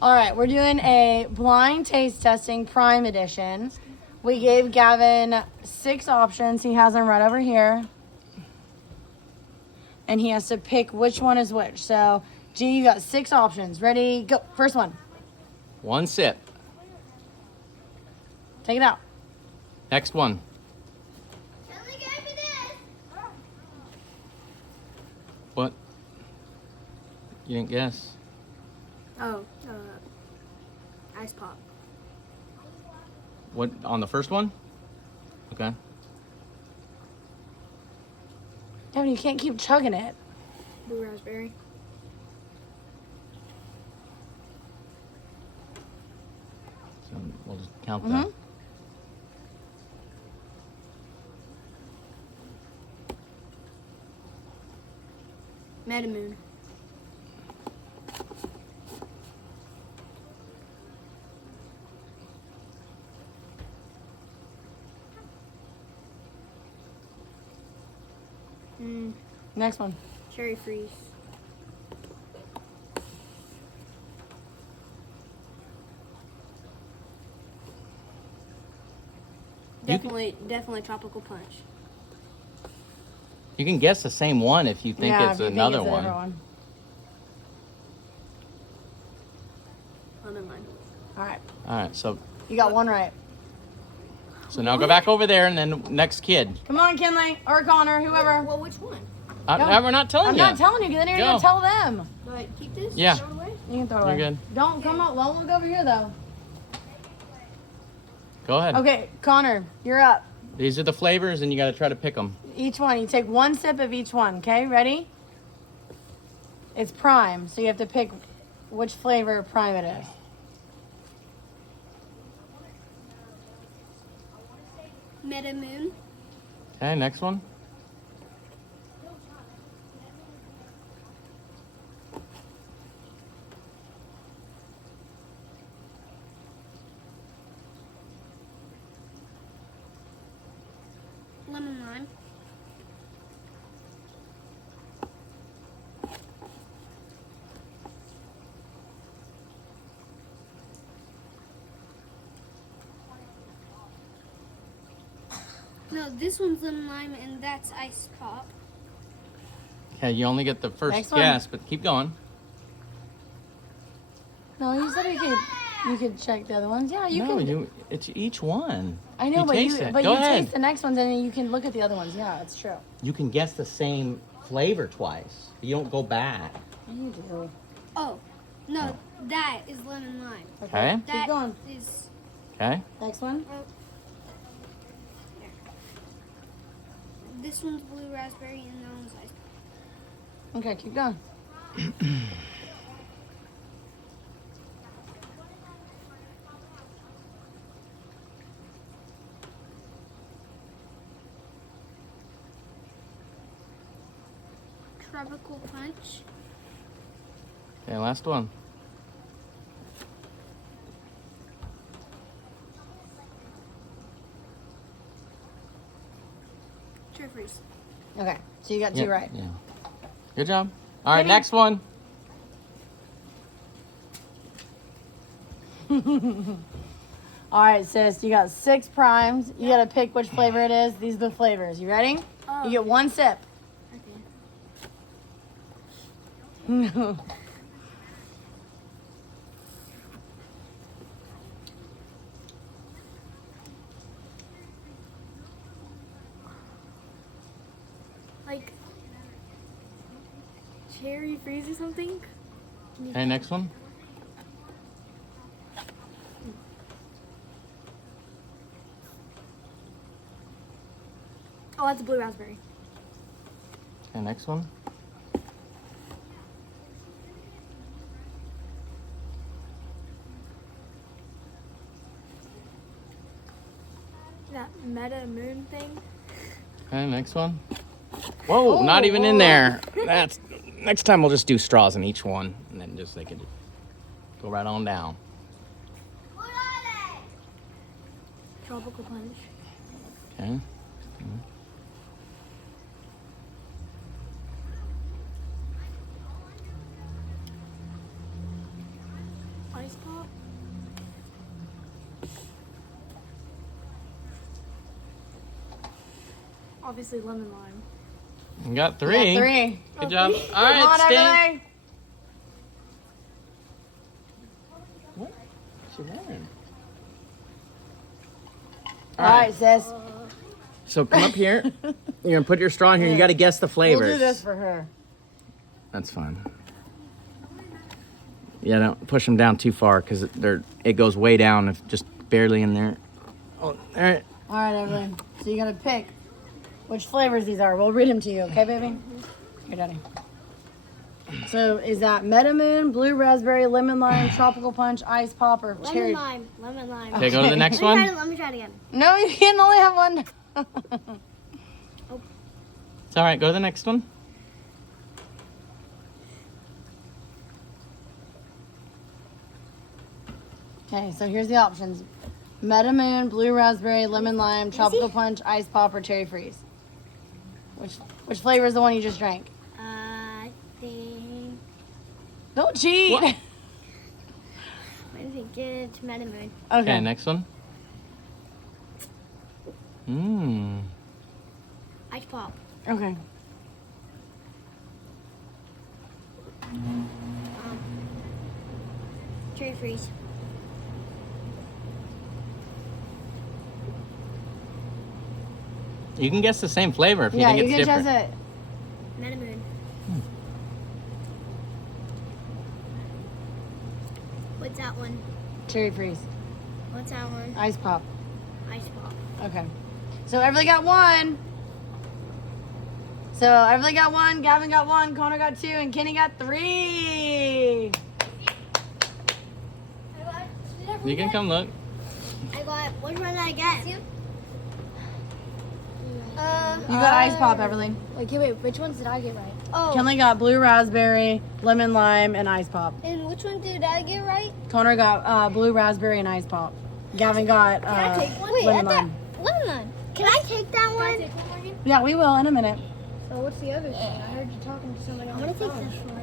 All right, we're doing a blind taste testing Prime Edition. We gave Gavin 6 options. He has them right over here. And he has to pick which one is which. So, G, you got 6 options. Ready, go. First one. One sip. Take it out. Next one. What? You didn't guess. Oh, ice pop. What, on the first one? Okay. Gavin, you can't keep chugging it. Blue raspberry. So we'll just count that. Metamoon. Next one. Cherry freeze. Definitely tropical punch. You can guess the same one if you think yeah, it's if you another think it's one. another one. Oh, never mind. All right. All right, so You got one right. now go back over there and then next kid. Come on, Kinley or Connor, whoever. Well, which one? We're not telling I'm you. not telling you because then you're going Go. to tell them. Do I keep this? Yeah. Throw it away? You can throw it You're away. good. Don't come up. Don't look over here, though. Go ahead. Okay, Connor, you're up. These are the flavors and you got to try to pick them. Each one. You take one sip of each one, okay? Ready? It's Prime, so you have to pick which flavor Prime it is. Metamoon. Okay, next one. Lemon lime. No, this one's lemon lime and that's ice pop. Okay, you only get the first Next one. guess, but keep going. No, you said you could check the other ones. Yeah, you can. It's each one. I know, but taste it. but Go you ahead. taste the next ones and then you can look at the other ones. Yeah, it's true. You can guess the same flavor twice. You don't go back. You do. Oh, no, that is lemon lime. Okay. Keep That going. is. Okay. Next one. This one's blue raspberry and that one's ice pop. Okay, keep going. Tropical punch. Okay, last one. Cherry freeze. Okay, so you got two right. Yeah. Good job. All right, Kenny. next one. All right, sis, you got 6 primes. You got to pick which flavor it is. These are the flavors. You ready? Oh. You get one sip. Okay. No. Like cherry freeze or something? Okay, next one. Oh, that's blue raspberry. Okay, next one. That meta moon thing. Okay, next one. Whoa, not even in whoa. there. That's next time we'll just do straws in each one, and then just they could go right on down. Tropical punch. Okay. Ice ice pop. Obviously lemon lime. You got 3. Yeah, 3. Good job. All Come on, right, Stink. Everly. What? She wearing? All right, sis. So come up here. You're gonna put your straw in here. You got to guess the We'll flavors. do this for her. That's fine. Yeah, don't push them down too far because it goes way down if just barely in there. Oh, all right. All right, Evelyn. So you gotta pick which flavors these are. We'll read them to you, okay, baby? Here, Daddy. So is that Metamoon, blue raspberry, lemon lime, tropical punch, ice pop, or cherry? Lemon lime. Okay, go to the next Let me one. let me try it again. No, you can only have one. It's all right. Go to the next one. Okay, so here's the options: Metamoon, blue raspberry, lemon lime, tropical punch, ice pop, or cherry freeze. Which flavor is the one you just drank? I think. Don't cheat. What? I think it's Metamoon. Okay, next one. Ice pop. Okay. Cherry freeze. You can guess the same flavor if you Yeah, think you it's can different. just it. Metamoon. What's that one? Cherry freeze, What's that one? ice pop. Ice pop. Okay. So Everly got 1. So Everly got 1, Gavin got 1, Connor got 2, and Kenny got 3. You can come look. I got. Which one did I get? You got ice pop, Everly. Wait. Which ones did I get right? Oh. Kenley got blue raspberry, lemon lime, and ice pop. And which one did I get right? Connor got blue raspberry and ice pop. Gavin got lemon lime. Lemon lime. Can I take that one? Yeah, we will in a minute. So what's the other thing? I heard you talking to somebody on the phone. I'm gonna take this one.